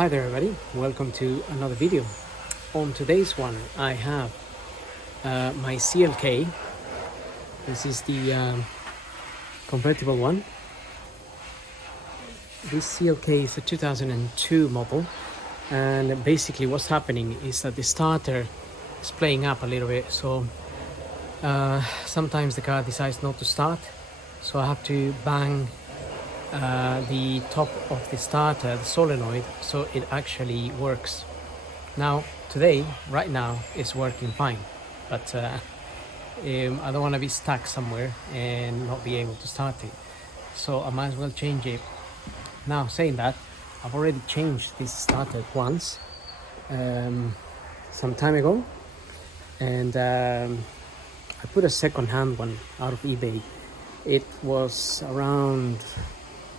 Hi there everybody, welcome to another video. On today's one I have my CLK. This is the convertible one. This CLK is a 2002 model, and basically what's happening is that the starter is playing up a little bit, so sometimes the car decides not to start, so I have to bang the top of the starter, the solenoid, so it actually works. Now today, right now, it's working fine, but I don't want to be stuck somewhere and not be able to start it, so I might as well change it. Now, saying that, I've already changed this starter once some time ago, and I put a second-hand one out of eBay. It was around,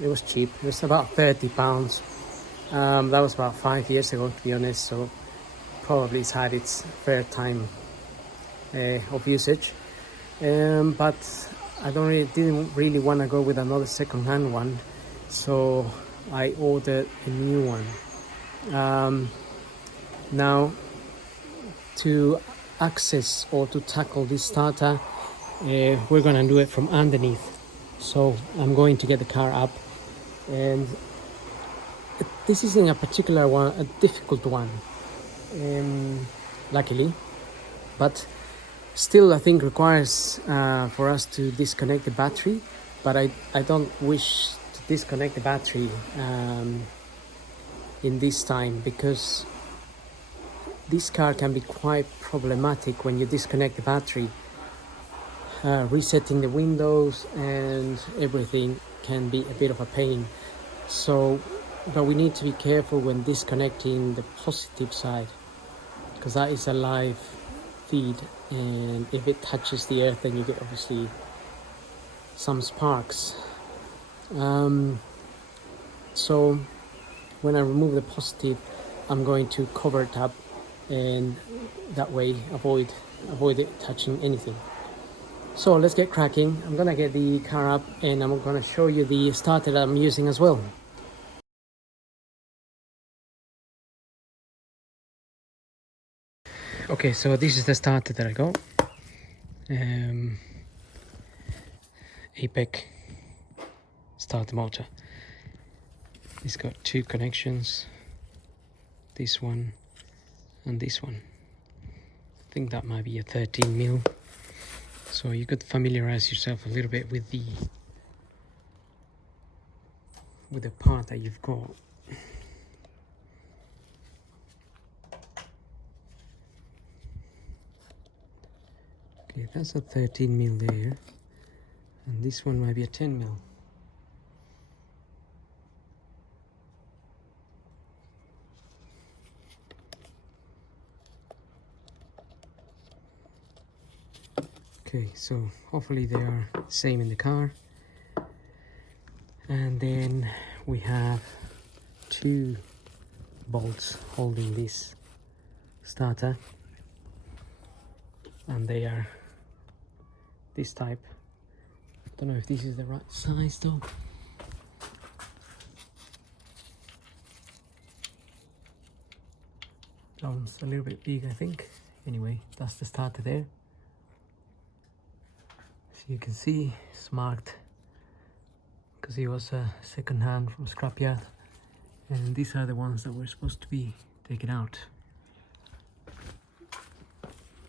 it was cheap, it was about £30. That was about 5 years ago, to be honest, so probably it's had its fair time of usage, but I didn't really want to go with another second-hand one, so I ordered a new one. Now, to access or to tackle this starter, we're gonna do it from underneath. So I'm going to get the car up, and this isn't a particular one, a difficult one, luckily, but still I think requires for us to disconnect the battery, but I don't wish to disconnect the battery in this time, because this car can be quite problematic when you disconnect the battery. Resetting the windows and everything can be a bit of a pain, so but we need to be careful when disconnecting the positive side, because that is a live feed, and if it touches the earth then you get obviously some sparks. So when I remove the positive, I'm going to cover it up, and that way avoid it touching anything. So let's get cracking. I'm gonna get the car up and I'm gonna show you the starter that I'm using as well. Okay, so this is the starter that I got. APEC starter motor. It's got two connections, this one and this one. I think that might be a 13mm. So you could familiarize yourself a little bit with the part that you've got. Okay, that's a 13mm there, and this one might be a 10mm. Okay, so hopefully they are the same in the car. And then we have two bolts holding this starter, and they are this type. Don't know if this is the right size though. That one's a little bit big, I think. Anyway, that's the starter there. So you can see it's marked because it was a second hand from scrapyard, and these are the ones that were supposed to be taken out.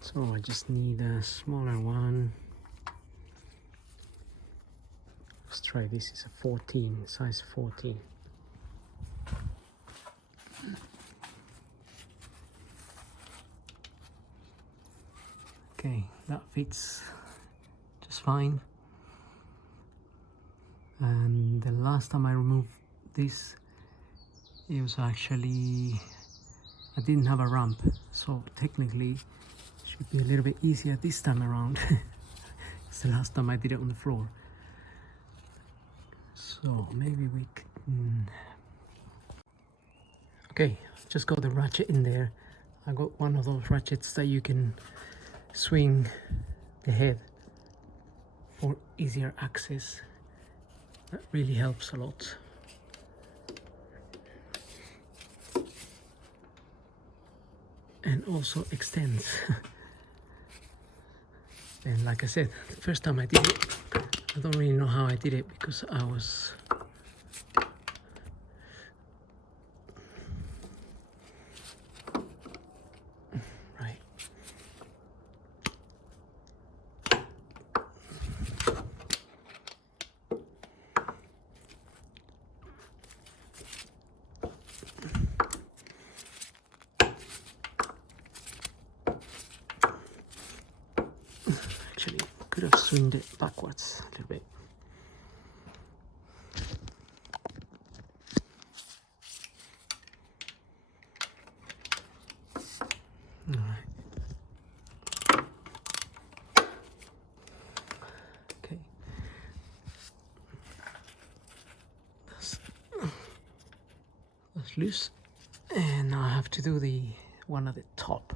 So I just need a smaller one. Let's try this. Is a 14, size 14. Okay, that fits just fine. And the last time I removed this, it was actually, I didn't have a ramp, so technically it should be a little bit easier this time around. It's the last time I did it on the floor. So maybe we can... Okay, just got the ratchet in there. I got one of those ratchets that you can swing the head for easier access. That really helps a lot. and also extends. And like I said, the first time I did it, I don't really know how I did it because I was right. Actually, could have swinged it backwards a little bit. All right. Okay. That's loose. And now I have to do the one at the top.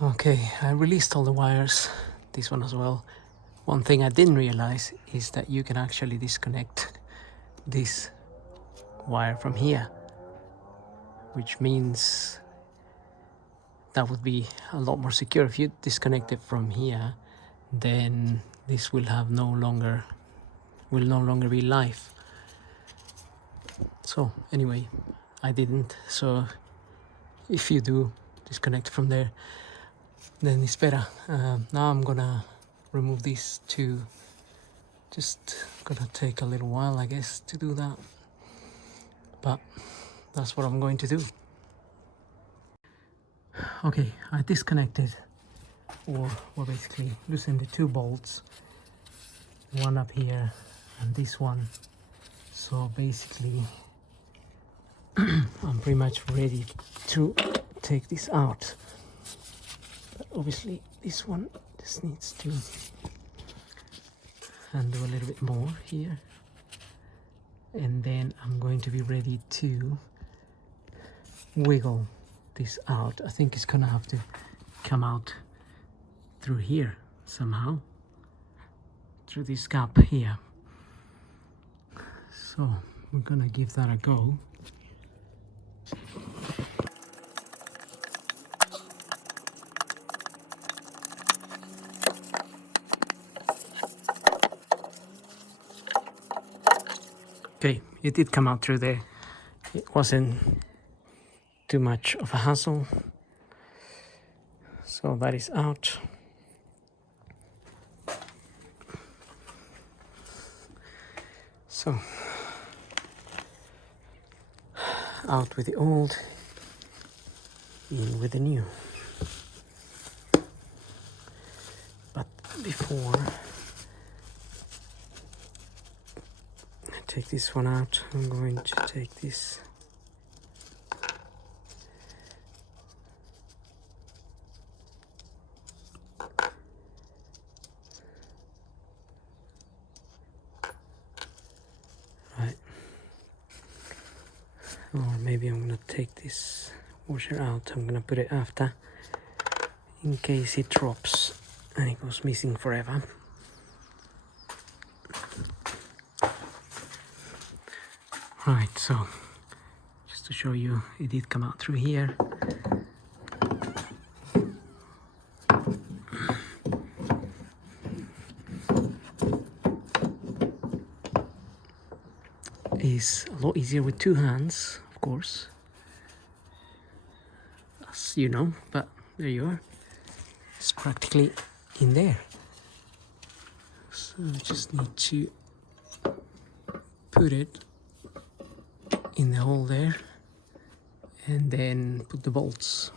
Okay, I released all the wires, this one as well. One thing I didn't realize is that you can actually disconnect this wire from here, which means that would be a lot more secure. If you disconnect it from here, then this will no longer be live. So anyway, I didn't. So if you do disconnect from there, then it's better. Now I'm gonna remove these two. Just gonna take a little while, I guess, to do that, but that's what I'm going to do. Okay, I disconnected, or basically loosened the two bolts, one up here and this one. So basically I'm pretty much ready to take this out. But obviously this one just needs to undo a little bit more here, and then I'm going to be ready to wiggle this out. I think it's gonna have to come out through here somehow, through this gap here. So we're gonna give that a go. Okay, it did come out through there. It wasn't too much of a hassle. So that is out. So out with the old, in with the new. But before I take this one out, I'm going to take this maybe I'm gonna take this washer out. I'm gonna put it after in case it drops and it goes missing forever. Right, so just to show you, it did come out through here. Is a lot easier with two hands, of course, as you know, but there you are. It's practically in there. So I just need to put it in the hole there and then put the bolts.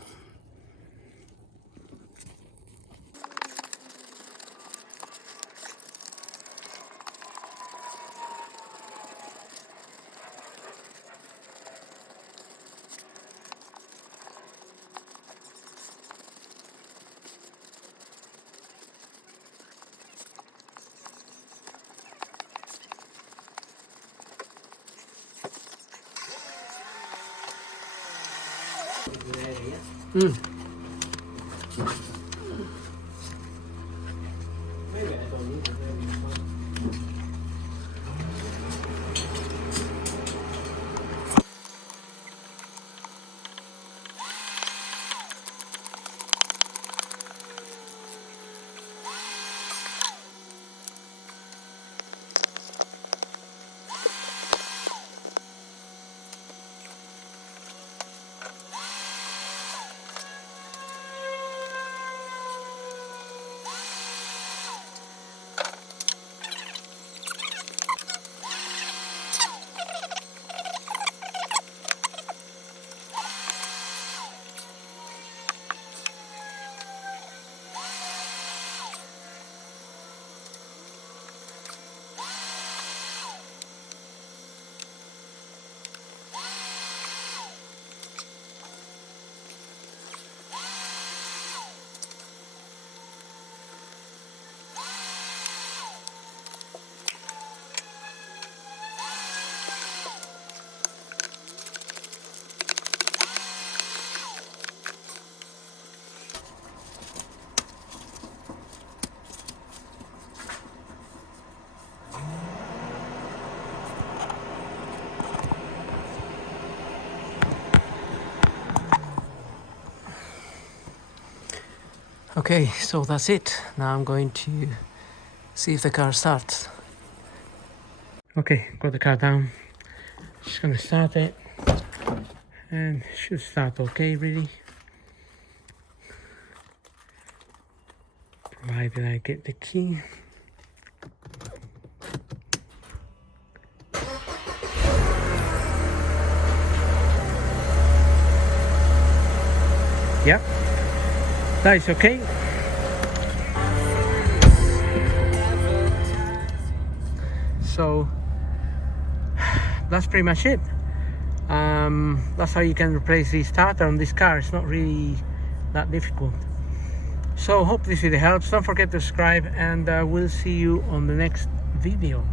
Okay, so that's it. Now I'm going to see if the car starts. Okay, got the car down. Just gonna start it, and it should start okay, really. Provided I get the key. Yep, that is okay. So that's pretty much it. That's how you can replace the starter on this car. It's not really that difficult. So hope this video helps. Don't forget to subscribe, and we'll see you on the next video.